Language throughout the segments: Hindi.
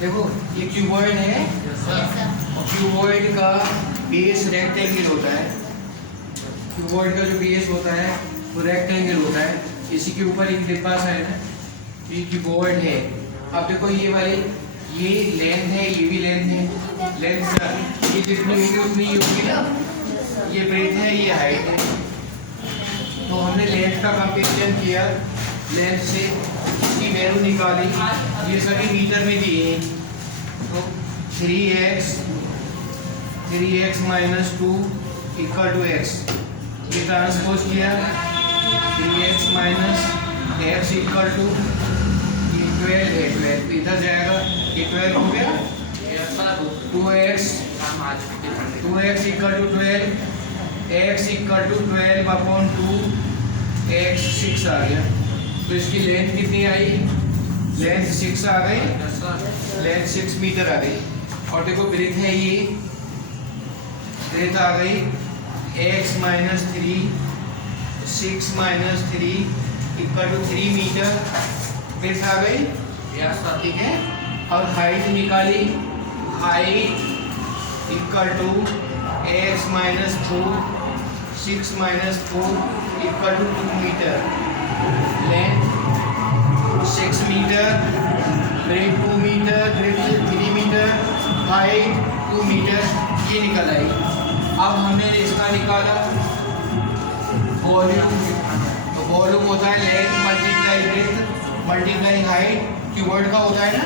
देखो ये क्यूबॉइड है और क्यूबॉइड का बेस रेक्टेंगल होता है। क्यूबॉइड का जो बेस होता है वो रेक्टेंगल होता है। इसी के ऊपर एक डिब्बा सा है ना, ये क्यूबॉइड है। अब देखो ये वाली ये लेंथ है, ये भी लेंथ है। लेंथ सर ये जितनी होगी उतनी ही होगी ना, ये ब्रेथ है, ये हाइट है। तो हमने लेंथ का कंपेरिजन किया, लेंथ से इसकी वैल्यू निकाली, ये सभी मीटर में दिए हैं। तो 3x minus 2 equal to x, ये ट्रांसपोज किया 3x minus x equal to 12 है, 12 इधर जाएगा, ये 12 हो गया। 2x equal to 12, x equal to 12 upon 2, x 6 आ गया। तो इसकी लेंथ कितनी आई? लेंथ 6 आ गई, लेंथ 6 मीटर आ गई। और देखो ब्रेथ है, ये ब्रेथ आ गई x minus 3, 6 minus 3 equal to 3 metre, breadth आ गई। ठीक है। और हाइट निकाली, height equal to x minus 4, 6 minus 4 equal to 2 metre, length 6 metre, breadth 2 metre, breadth 3 metre, height 2 metre, ये निकल आई। अब हमने इसका निकाला वॉल्यूम। तो वॉल्यूम होता है length multiply breadth multiply height, cuboid का होता है ना।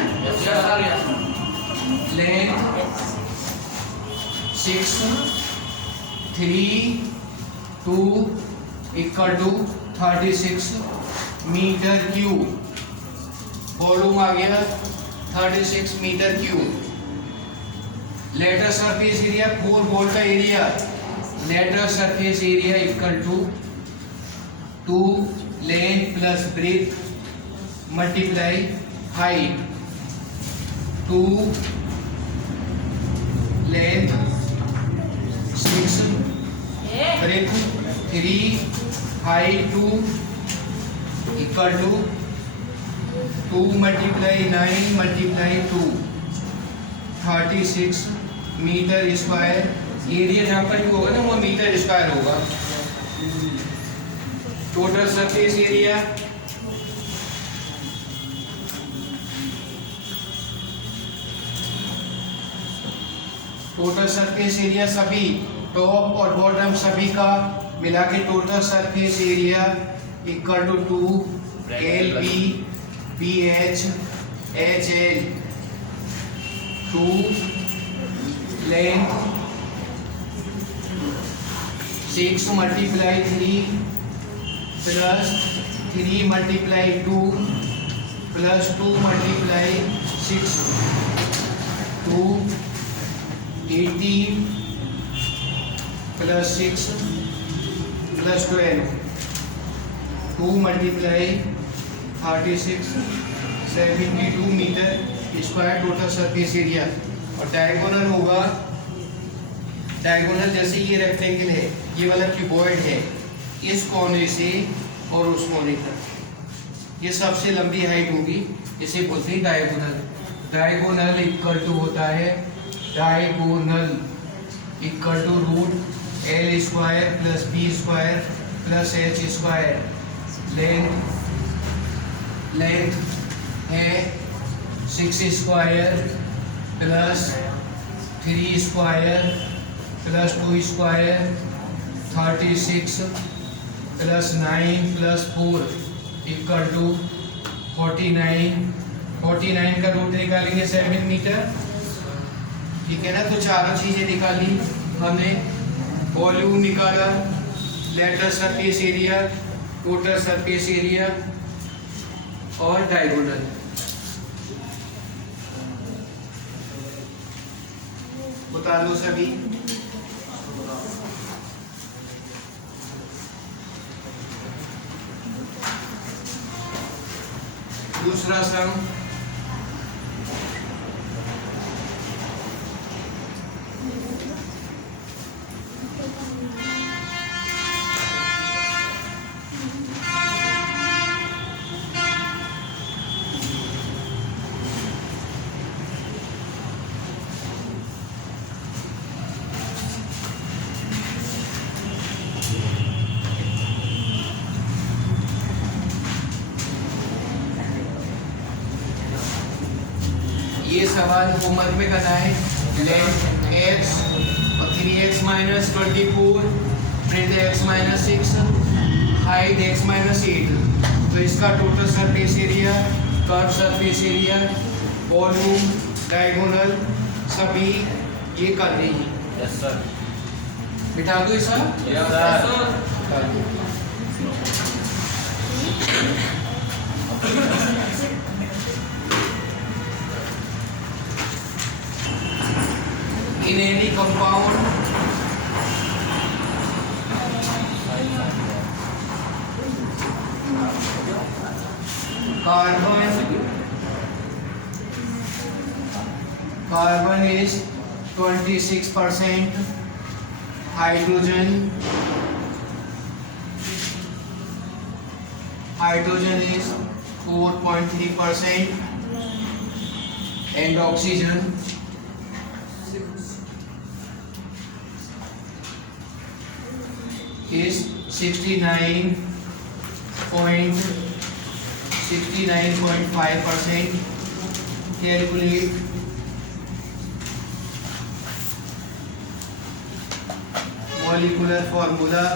Length 6, 3, 2 equal to 36 metre cube. Volume आ गया 36 metre cube. Lateral surface area 4 wall का area, lateral surface area equal to 2 length plus breadth multiply height, 2 length 6 breadth 3 height 2 equal to 2 multiply 9 multiply 2 36 metre square. Area जहाँ पर भी होगा ना वो मीटर स्क्वायर होगा। टोटल सरफेस एरिया सभी टॉप और बॉटम सभी का मिला के total surface area equal to 2 LB BH HL, 2 length 6 multiply 3 plus 3 multiply 2 plus 2 multiply 6, 280 plus 6 plus 12, 2 multiply 36 72 metre square total surface area. और डायगोनल होगा, डायगोनल जैसे ये रेक्टेंगल है, ये वाला क्यूबॉइड है, इस कोने से और उस कोने तक ये सबसे लंबी हाइट होगी, इसे बोलते हैं डायगोनल। डायगोनल इक्वल टू होता है, diagonal equal to root L square plus B square plus H square. Length है 6 square plus 3 square plus 2 square 36 plus 9 plus 4 equal to 49। 49 का रूट निकालेंगे 7 मीटर। ठीक है ना। तो चारों चीजें निकाली हमने, वॉल्यूम निकाला, lateral surface area, total surface area और डायगोनल। बता दो सभी। दूसरा सम, ये सवाल होमवर्क में करना है। लेंथ x और 3x minus 24, breadth x minus 6, height x minus 8। तो इसका total surface area, curve surface area, volume, diagonal सभी ये कर देंगे। Yes sir. बिठा दो इसा। Yes sir. बिठा दो। In any compound, carbon is 26%, hydrogen is 4.3%, and oxygen is 69.5%. Calculate molecular formula.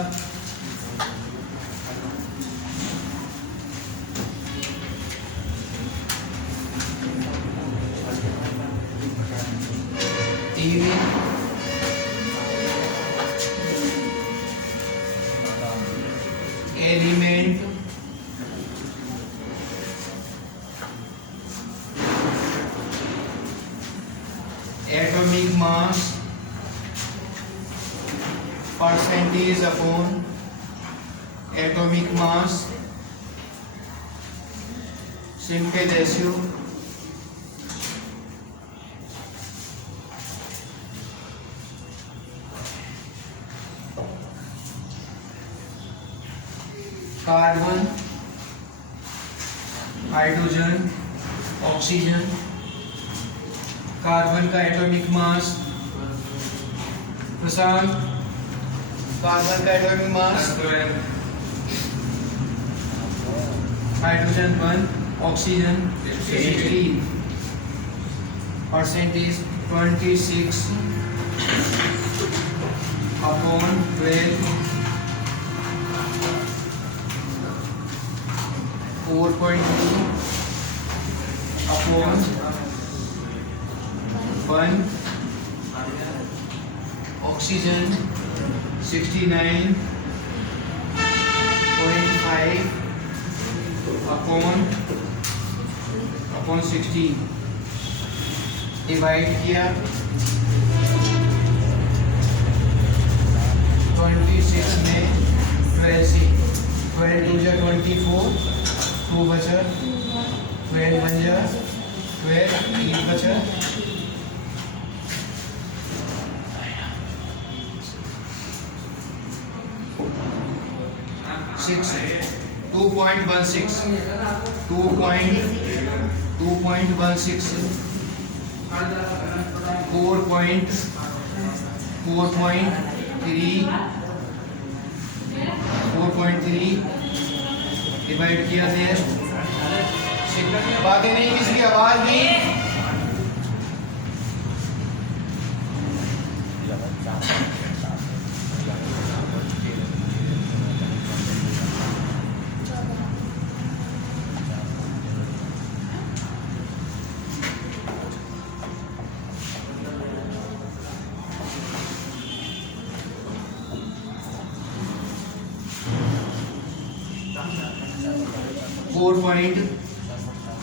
Element atomic mass percentage upon atomic mass, simple ratio. Carbon, hydrogen, oxygen. Carbon का एटॉमिक मास, प्रशांत, कार्बन का atomic mass, hydrogen 1, oxygen 16, percentage 26 upon 12, 4.2 upon 1, oxygen 69.5 upon 16, divide किया 26 में 12 से, 12 2 जा 24, 2 बचा, 12 बन जा 12, 3 बचा, 6, 2.16, 4.3 डिवाइड किया थे। बातें नहीं, किसकी आवाज नहीं।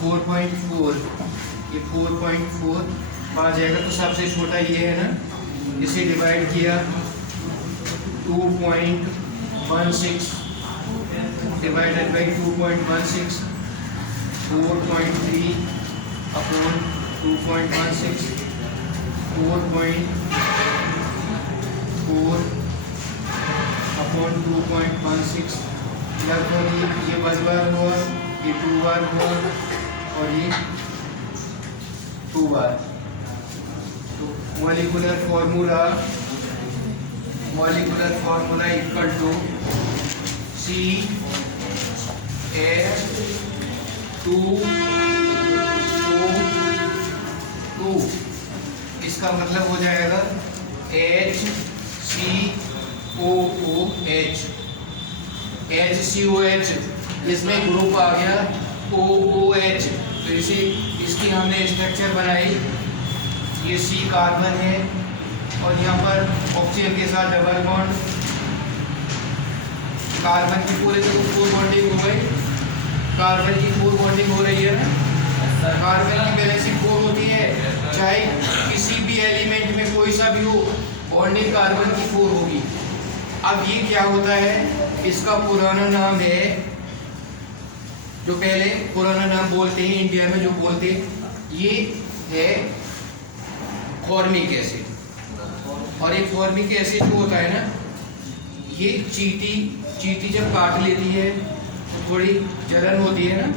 4.4, ये 4.4 आ जाएगा। तो सबसे छोटा ये है ना, इसे डिवाइड किया 2.16 डिवाइडेड बाई 2.16, 4.3 अपॉन 2.16, 4.4 अपॉन 2.16, लगभग ये 10 बार हुआ, ये 2 बार हुआ और ये 2 बार। तो molecular formula equal to CH2O इसका मतलब हो जाएगा HCOOH। HCOH इसमें ग्रुप आ गया OOH। तो इसी इसकी हमने स्ट्रक्चर बनाई। ये C कार्बन है और यहाँ पर ऑक्सीजन के साथ डबल बॉन्ड। कार्बन की पूरे को 4 बॉन्डिंग हो गई। कार्बन की 4 बॉन्डिंग हो रही है ना। कार्बन की बैलेंसिंग 4 होती है, चाहे किसी भी एलिमेंट में कोई सा भी हो, बॉन्डिंग कार्बन की 4 होगी। अब ये क्या होता है, इसका पुराना नाम है, जो पहले पुराना नाम बोलते हैं इंडिया में जो बोलते हैं, ये है फॉर्मिक एसिड। और ये फॉर्मिक एसिड जो होता है ना, ये चींटी जब काट लेती है तो थोड़ी जलन होती है ना,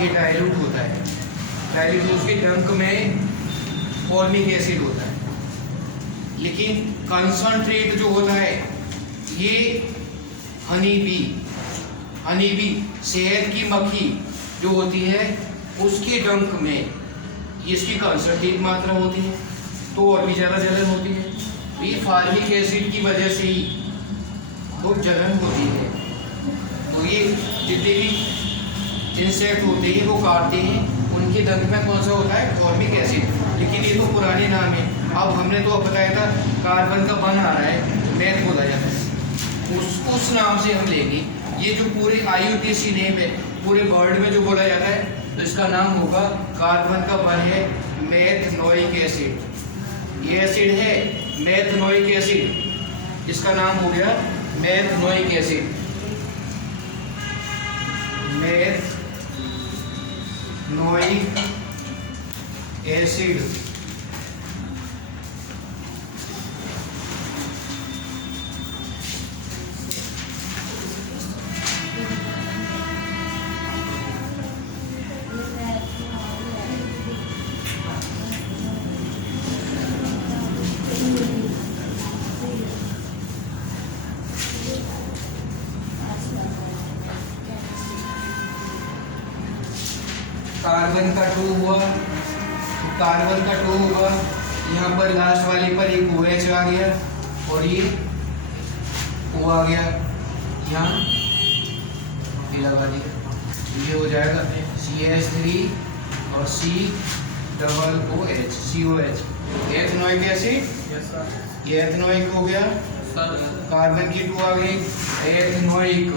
ये डाइल्यूट होता है। डाइल्यूट उसके डंक में फॉर्मिक एसिड होता है। लेकिन कंसंट्रेट जो होता है, ये हनी बी शहद की मक्खी जो होती है उसके डंक में इसकी कंसंट्रेट मात्रा होती है, तो और भी ज़्यादा जलन होती है। ये फॉर्मिक एसिड की वजह से ही बहुत जलन होती है। तो ये जितने भी इंसेक्ट होते हैं वो काटते हैं, उनके डंक में कौन सा होता है, फॉर्मिक एसिड। लेकिन ये तो पुराने नाम है। अब हमने तो बताया था कार्बन का बन आ रहा है, मैथ बोला जाता है, उस नाम से हम लेंगे। ये जो पूरे IUPAC नेम है, पूरे वर्ल्ड में जो बोला जाता है, तो इसका नाम होगा, कार्बन का बन है मेथनोइक एसिड। ये एसिड है मेथनोइक एसिड, इसका नाम हो गया methanoic acid. Methanoic acid carbon का 2 हुआ, कार्बन का 2 हुआ, यहाँ पर लास्ट वाले पर एक OH आ गया और ये O आ गया, यहाँ ये लगा दिया, ये हो जाएगा CH3 और COOH COH। एथनोइक एसिड, ये एथनोइक हो गया, कार्बन की 2 आ गई, एथनोइक,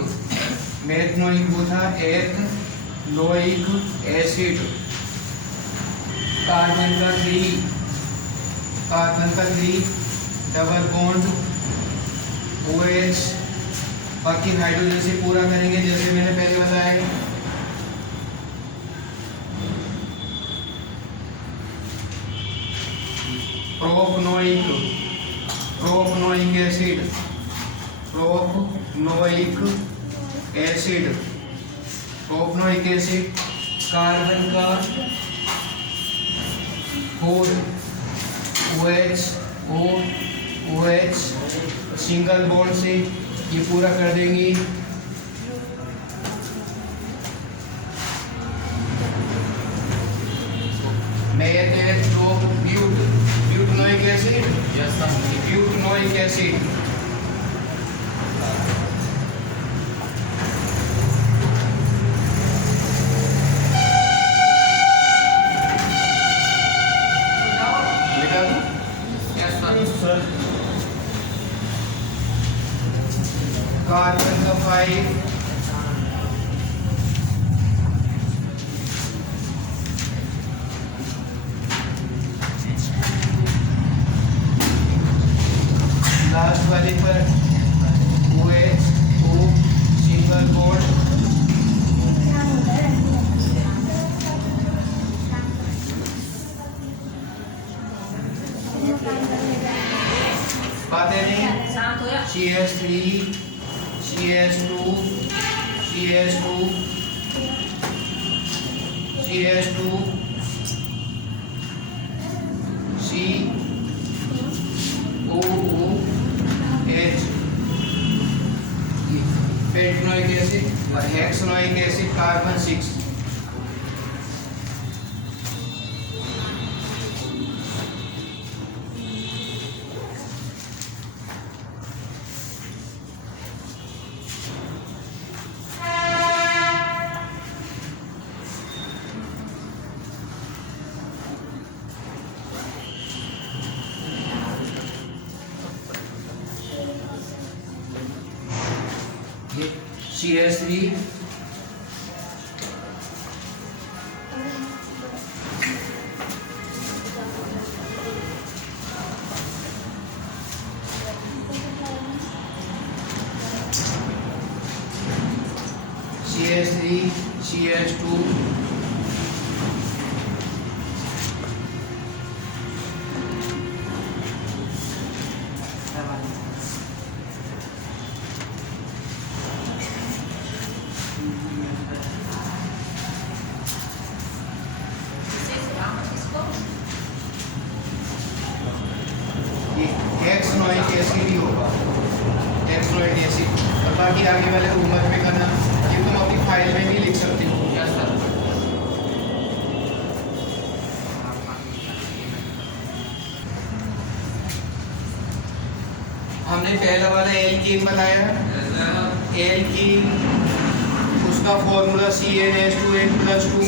मेथनोइक वो था एथनोइक एसिड। कार्बन का 3 डबल बॉन्ड OH, बाकी हाइड्रोजन से पूरा करेंगे जैसे मैंने पहले बताया। Propanoic acid, propanoic acid, carbon का 4 OH सिंगल बॉन्ड से ये पूरा कर देंगे। ब्यूटनोइक एसिड, ब्यूटनोइक एसिड, कार्बन का 5 लास्ट वाले पर OH सिंगल बॉन्ड, बातें नहीं, CH3 CH2 COOH, pentanoic acid और hexanoic acid, carbon 6। CH3 CH3 CH2 hexanoic acid ही होगा, हेक्सनोइक एसिड। और बाकी आगे वाले होमवर्क में करना, ये तुम अपनी फाइल में भी लिख सकते हो। हमने पहला वाला एल्कीन बताया, एल्कीन उसका formula CnH2n+2,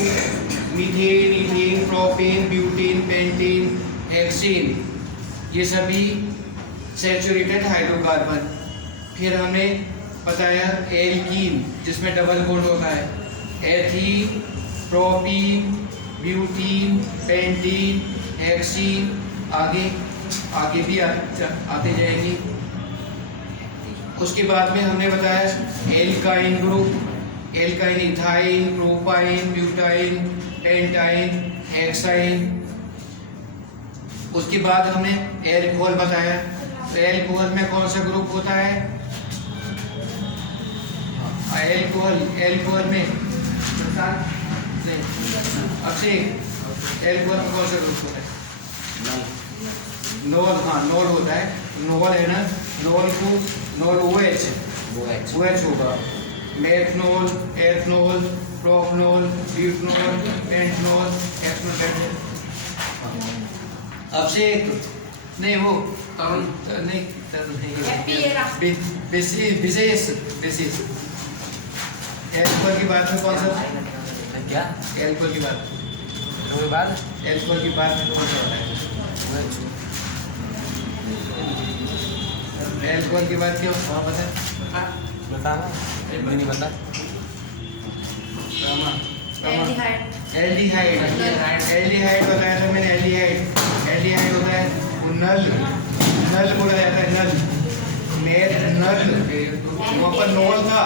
methane, ethane, propane, butane, pentane, hexane, ये सभी सैचुरेटेड हाइड्रोकार्बन। फिर हमें बताया एल्कीन जिसमें डबल बॉन्ड होता है, ethene, propene, butene, pentene, hexene, आगे भी आते जाएंगे। उसके बाद में हमने बताया alkyne group, alkyne ethyne, propyne, butyne, pentyne, hexyne. उसके बाद हमने एल्कोहल बताया, तो एल्कोहल में कौन सा ग्रुप होता है? एल्कोहल में अभिषेक, एल्कोहल में कौन सा ग्रुप होता है? नॉल, हाँ नॉल होता है, नॉल है ना, नॉल OH होगा। Methanol, ethanol, propanol, butanol, pentanol, hexanol. Abhishek नहीं वो नहीं विशेष एल्कोहल की बात में कौन सा क्या? एल्कोहल की बात एल्कोहल की बात में कौन सा होता है? एल्कोहल की बात क्यों बता नहीं पता। एल्डिहाइड बताया था मैंने। एल्डिहाइड होता है वो नल बोला जाता है, नल। वहाँ पर नॉल था,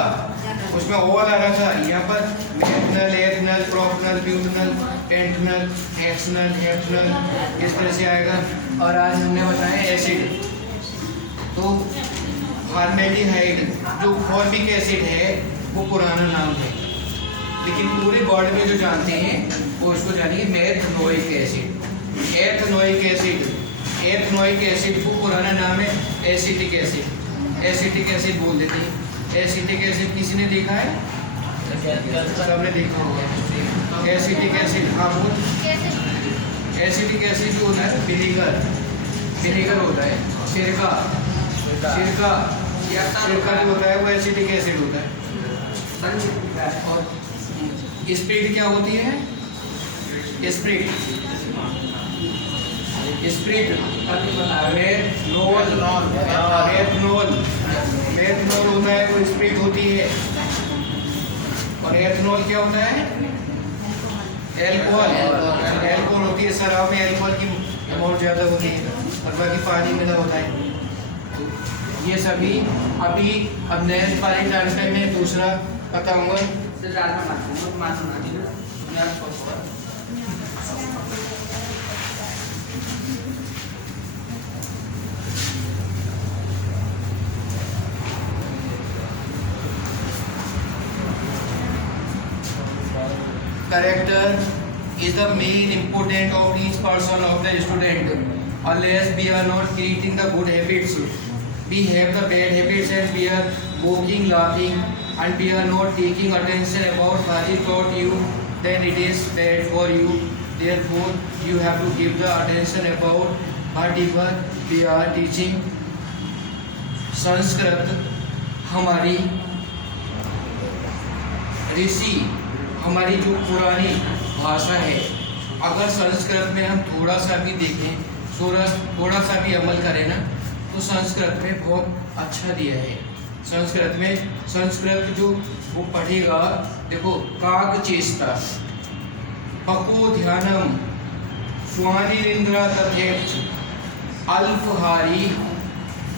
उसमें ओल आ रहा था, यहाँ पर मेथनल, एथनल, प्रोपनल, ब्यूटनल, पेंटनल, हेक्सनल, हेप्नल, इस तरह से आएगा। और आज हमने बताया एसिड, तो फॉर्मेल्डिहाइड जो फॉर्मिक एसिड है वो पुराना नाम है, लेकिन पूरे वर्ल्ड में जो जानते हैं वो इसको जानिए मेथनोइक एसिड। एथनोइक एसिड को पुराना नाम है एसिटिक एसिड बोल देते हैं। एसिटिक एसिड किसी ने देखा है? सबने देखा होगा एसिटिक एसिड। हाँ बोल। एसिटिक एसिड जो होता है विनेगर होता है, सिरका जो होता है वो एसिटिक एसिड होता है। और स्प्रिट क्या होती है? स्प्रिट मेथनॉल होता है वो स्प्रिट होती है। और एथनॉल क्या होता है? एल्कोहल होती है। शराब में एल्कोहल की अमाउंट ज़्यादा होती है और बाकी पानी मिला होता है। ये सभी अभी अब नेक्स्ट वाले टाइम में दूसरा बताऊंगा। Character is the main important of each person of the student. Unless we are not creating the good habits, we have the bad habits and we are walking, laughing, and we are not taking attention about what is taught you, then it is bad for you. Therefore, you have to give the attention about whatever we are teaching. Sanskrit हमारी ऋषि, हमारी जो पुरानी भाषा है, अगर संस्कृत में हम थोड़ा सा भी देखें, थोड़ा सा भी अमल करें ना, तो संस्कृत में बहुत अच्छा दिया है। संस्कृत में, संस्कृत जो वो पढ़ेगा, देखो काक चेष्टा, पको ध्यानम, स्वानिरिंद्र तथेप्च, अल्पहारी,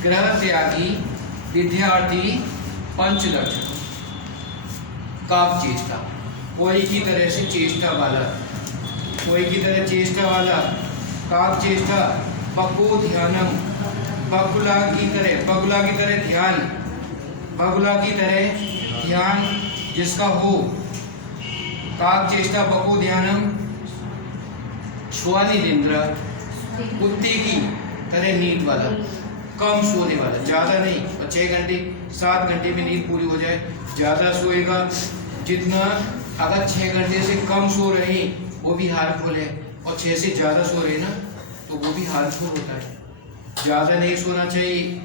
ग्रह त्यागी, विद्यार्थी, पंचलक्षण। काक चेष्टा, कोई की तरह से चेष्टा वाला, कोई की तरह चेष्टा वाला, काक चेष्टा, पको ध्यानम, बगुला की तरह ध्यान, बगुला की तरह ध्यान जिसका हो, काक चेष्टा पको ध्यानम, स्वानिरिंद्र, कुत्ते की तरह नींद वाला, कम सोने वाला, ज़्यादा नहीं, और 6 घंटे 7 घंटे में नींद पूरी हो जाए। ज़्यादा सोएगा जितना, अगर 6 घंटे से कम सो रहे वो भी हार्मफुल है, और 6 से ज़्यादा सो रहे ना तो वो भी हार्मफुल होता है। ज़्यादा नहीं सोना चाहिए।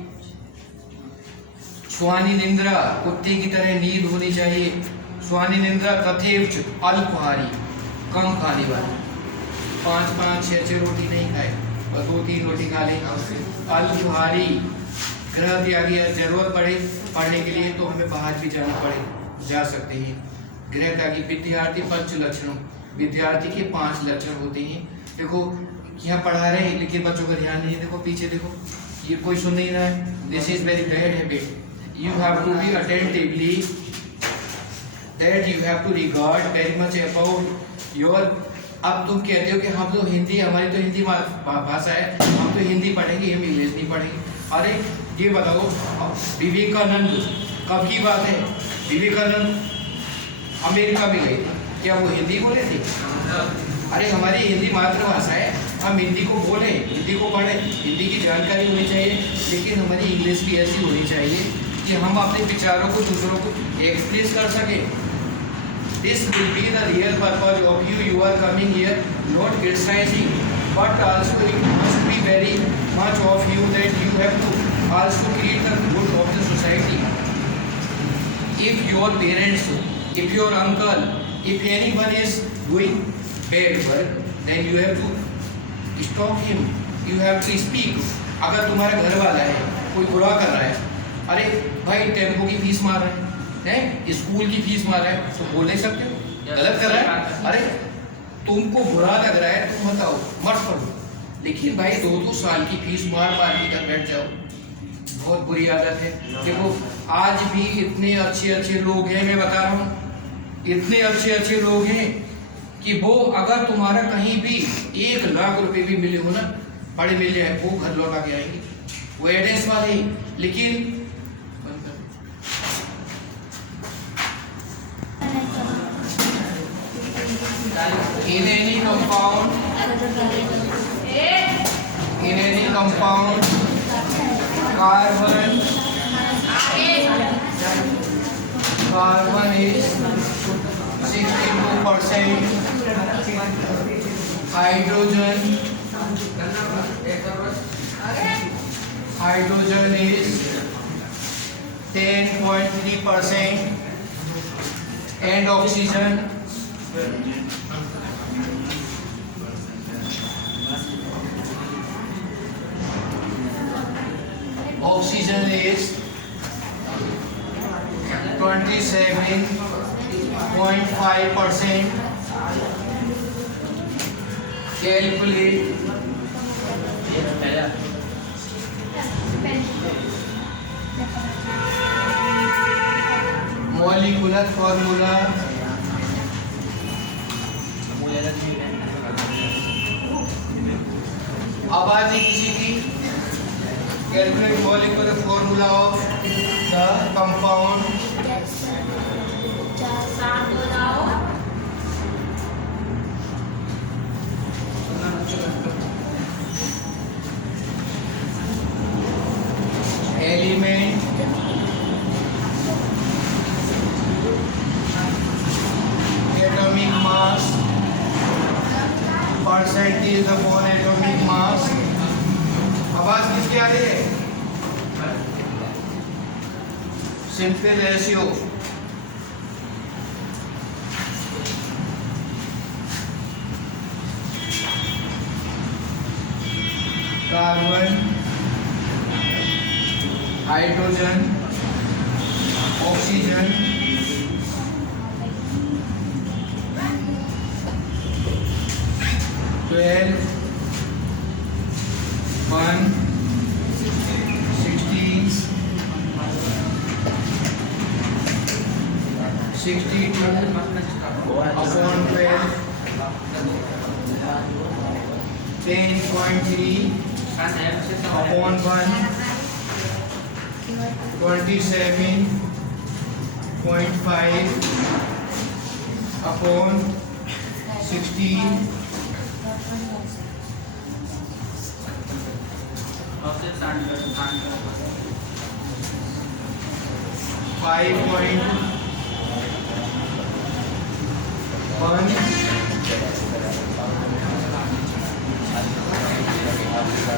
स्वानिनिंद्रा, कुत्ते की तरह नींद होनी चाहिए। स्वानिनिंद्रा तथेप्च, अल्पहारी, कम खाने वाला, 5-5 6-6 रोटी नहीं खाए, बस 2-3 रोटी खा ले। अल्पहारी, ग्रह त्यागी, जरूरत पड़े पढ़ने के लिए तो हमें बाहर भी जाना पड़े, जा सकते हैं। ग्रह त्यागी, विद्यार्थी, पंच लक्षणों, विद्यार्थी के 5 लक्षण होते हैं। देखो यहाँ पढ़ा रहे हैं लेकिन बच्चों का ध्यान नहीं है। देखो पीछे देखो, ये कोई सुन नहीं रहा है। This is very bad habit, you have to be attentively, that you have to regard very much about your. अब तुम कहते हो कि हम तो हिंदी, हमारी तो हिंदी भाषा है, हम तो हिंदी पढ़ेंगे, हम इंग्लिश नहीं पढ़ेंगे। अरे ये बताओ, विवेकानंद कब की बात है? विवेकानंद अमेरिका में गए थे, क्या वो हिंदी बोले थे? अरे हमारी हिंदी मातृभाषा है, हम हिंदी को बोलें, हिंदी को पढ़ें, हिंदी की जानकारी होनी चाहिए, लेकिन हमारी इंग्लिश भी ऐसी होनी चाहिए कि हम अपने विचारों को दूसरों को एक्सप्रेस कर सकें। This will be the real purpose of you. You are coming here not criticizing, but also it must be very much of you that you have to also create the good of the society. If your parents, if your uncle, if anyone is doing bad work, then you have to stop him. You have to speak. अगर तुम्हारा घर वाला है, कोई बुरा कर रहा है, अरे भाई टेम्पो की फीस मार रहा है, स्कूल की फीस मार रहा है, तो बोल नहीं सकते हो गलत कर रहा है। अरे तुमको बुरा लग रहा है, तुम बताओ मत पढ़ो, लेकिन भाई 2-2 साल की फीस मार के कर बैठ जाओ, बहुत बुरी आदत है। देखो आज भी इतने अच्छे लोग हैं, मैं बता रहा हूँ, इतने अच्छे लोग हैं कि वो अगर तुम्हारा कहीं भी 1 लाख रुपए भी मिले हो ना, बड़े मिल जाए, वो घर लौटा के आएंगे, वो एड्रेस वाले। लेकिन in any compound carbon is 62%, hydrogen is 10.3%, and oxygen is 27.5%. Calculate molecular formula. आबादी किसी की, calculate molecular formula of the compound element atomic mass percentage upon atomic mass. आवाज किसकी आ रही है? Simple ratio, carbon, hydrogen, oxygen twelve 1 16 62 upon 12 10.3 upon 1 27.5 upon 16 5.1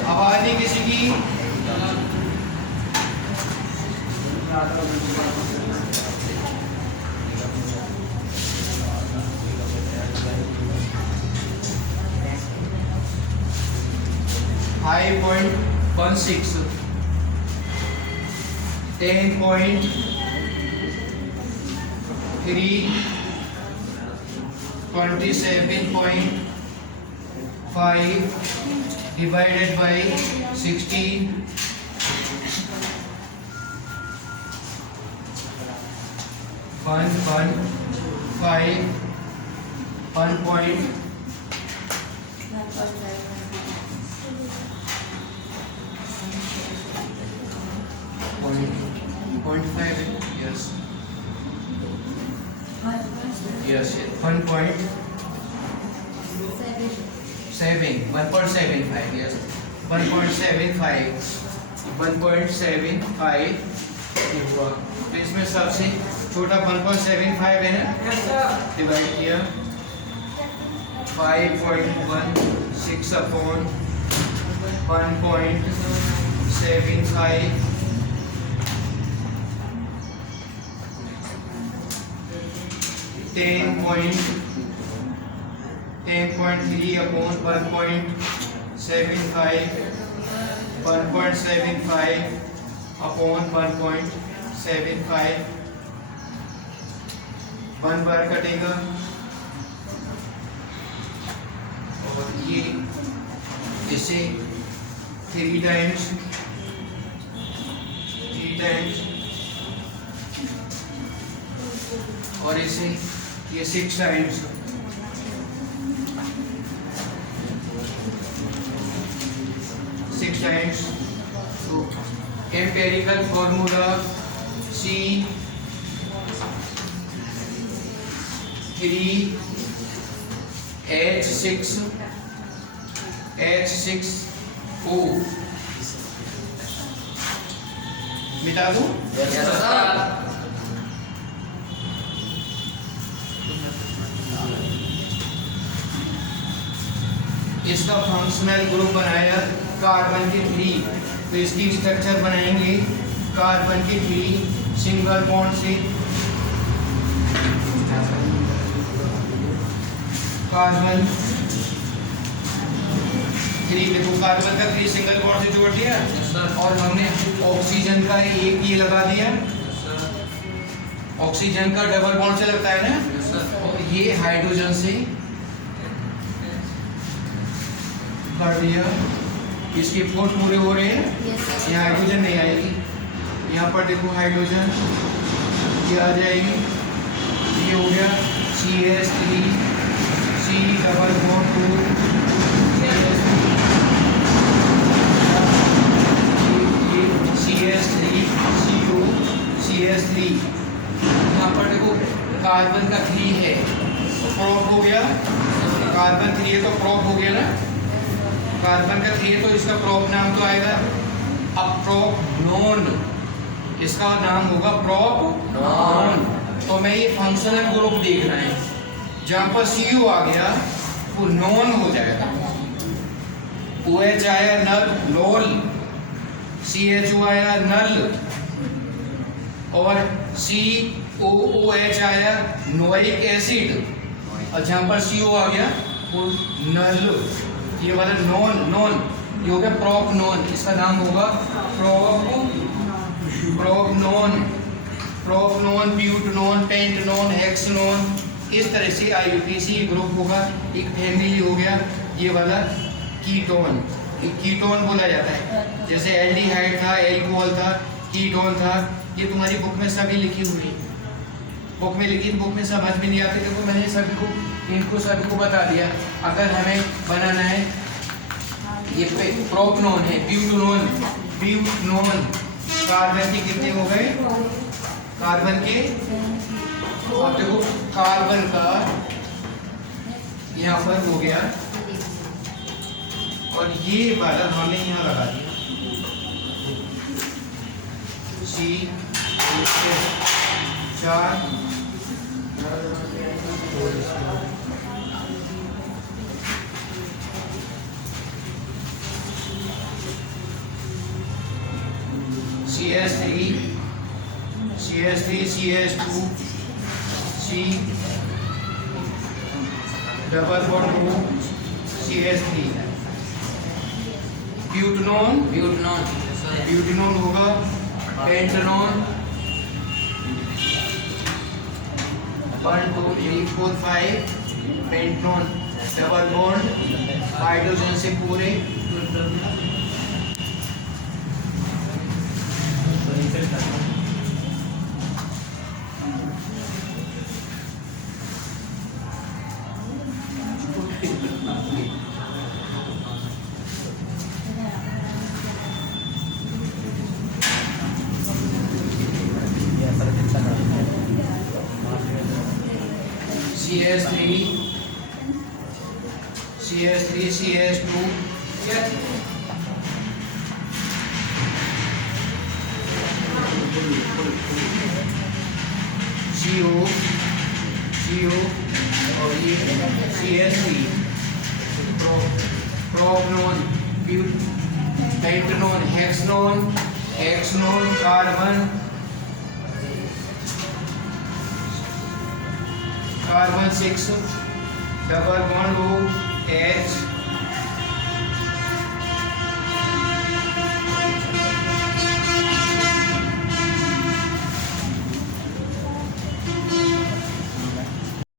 आवाज नहीं किसी की 5.16 10.3 27.5 divided by 16 1.5 yes 1.7 1.75 yes 1.75 ये हुआ तो इसमें सबसे छोटा 1.75 है ना डिवाइड किया 5.16 अपॉन 1.75 10.3 upon 1.75 1.75 upon 1.75 1 बार कटेगा और ये इसे 3 टाइम्स और इसे ये 6 टाइम्स 6 टाइम्स तो एम्पेरिकल फॉर्मूला C3H6O मिटा दूं? इसका फंक्शनल ग्रुप बनाया कार्बन के 3 तो इसकी स्ट्रक्चर बनाएंगे कार्बन के 3 सिंगल बॉन्ड से कार्बन 3 देखो कार्बन का 3 सिंगल बॉन्ड से जोड़ दिया और हमने ऑक्सीजन का एक ये लगा दिया ऑक्सीजन का डबल बॉन्ड से लगता है ना और ये हाइड्रोजन से कर दिया इसके 4 पूरे हो रहे हैं यहाँ हाइड्रोजन नहीं आएगी यहाँ पर देखो हाइड्रोजन ये आ जाएगी ये हो गया CH3 C double bond 2 CH3 CO CH3 यहाँ पर देखो कार्बन का 3 है तो प्रॉप हो गया कार्बन 3 है तो प्रॉप हो गया ना कार्बन का 3 है तो इसका प्रॉप नाम तो आएगा अप्रोपनोन इसका नाम होगा प्रोपनोन तो मैं ये फंक्शनल ग्रुप देखना है जहाँ पर CO आ गया वो नॉन हो जाएगा OH आया नल लोल CHO आया नल और COOH आया नोइक एसिड और जहाँ पर CO आ गया वो नल ये वाला नॉन ये हो गया प्रोपनोन इसका नाम होगा प्रोपनोन प्रोपनोन, ब्यूटनोन, पेंटनोन, हेक्सनोन, इस तरह से IUPAC ग्रुप होगा, एक फैमिली हो गया ये वाला कीटोन, कीटोन बोला जाता है। जैसे एल्डिहाइड था, एल्कोहल था, कीटोन था, ये तुम्हारी बुक में सभी लिखी हुई, बुक में लिखी, बुक में समझ में नहीं आती, देखो मैंने सभी को, इनको सभी को बता दिया। अगर हमें बनाना है, ये प्रोपनोन है, ब्यूटनोन, ब्यूटनोन कार्बन के कितने हो गए, कार्बन के, और देखो कार्बन का यहाँ पर हो गया, और ये वाला हमने यहाँ लगा दिया C, 4 CH3, CH2, C double bond O, CH3, butanone, butanone होगा, pentanone, 1 2 3 4 5, pentanone double bond hydrogen से पूरे, CH3, CH2, CO, और ये CH3, propanone, pentanone, hexanone, carbon 6 double bond O, H